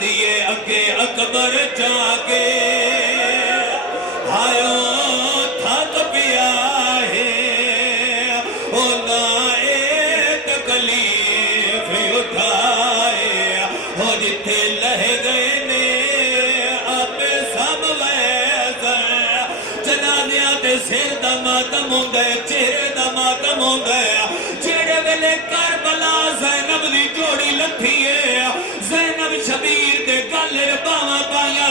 دیے اگے اکبر جاگے آئیو تھک پیا ہے تکلیف اٹھائے ہو جتھے لہ گئے نے آپ سب ویسر جنازیاں تے سر دا ماتم ہوں گئے چہرے دا ماتم ہوں گئے چہرے ویلے کربلا زینب دی جوڑی لتھی ہے زینب شبیر دے گالر باواں پایا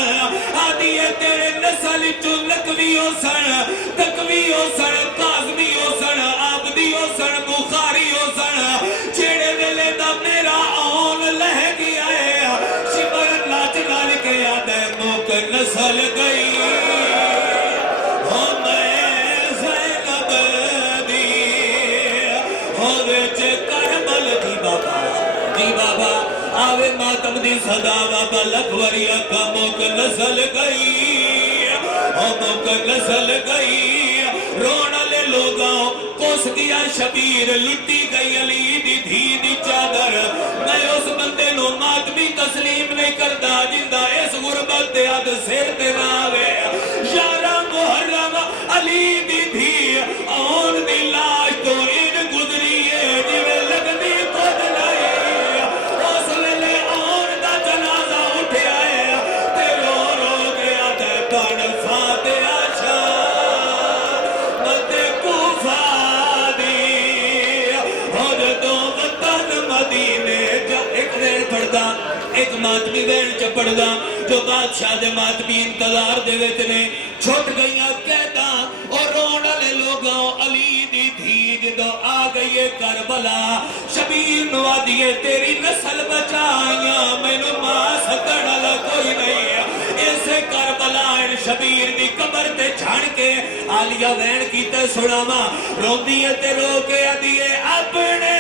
آدھی ہے تیرے نسل چو لکوی ہو سن تکوی ہو سن قاظمی ہو سن عابدی ہو سن بخاری ہو سن چیڑے ویلے دا میرا آن لہ گیا ہے شبر ناچ نال کے آدھے موک نسل گئی ہو میں زینب دی ہو ویچ کربل دی بابا آوے ماتم دی صدا بابا لکھوری اکا موک نسل گئی موک نسل گئی رونا لے لوگاں کوس گیا شبیر لٹی گئی علی دی دھی دی چادر میں اس بندے نو ماتمی تسلیم نہیں کرتا جندہ اس غربت دے آدھ سیر دے ناوے یارہ محرم علی دی دھی آن دی لاش تو ان گزری ہے جوے لگنی خود لائی اس ویلے آن دا جنازہ اٹھے آئے تے رو رو گیا تے پڑھ فاتحہ مت کوفہ دی اور تو وطن مدینے جا ایک دیر پڑھدا ایک ماتمی وین چپڑدا جو بادشاہ دے ماتمی انتظار دے ویتنے چھوٹ گئیاں کہتا اور رونا لے لوگاں علی دی دھی جدو آ گئیے کربلا شبیر نوا دیئے تیری نسل بچائیاں میں نو ماں سکڑا کوئی نہیں ایسے کربلا ان شبیر دی قبر تے چھاڑ کے آلیہ وین کی تے سڑاما رو دیئے تے رو کے دیئے اپنے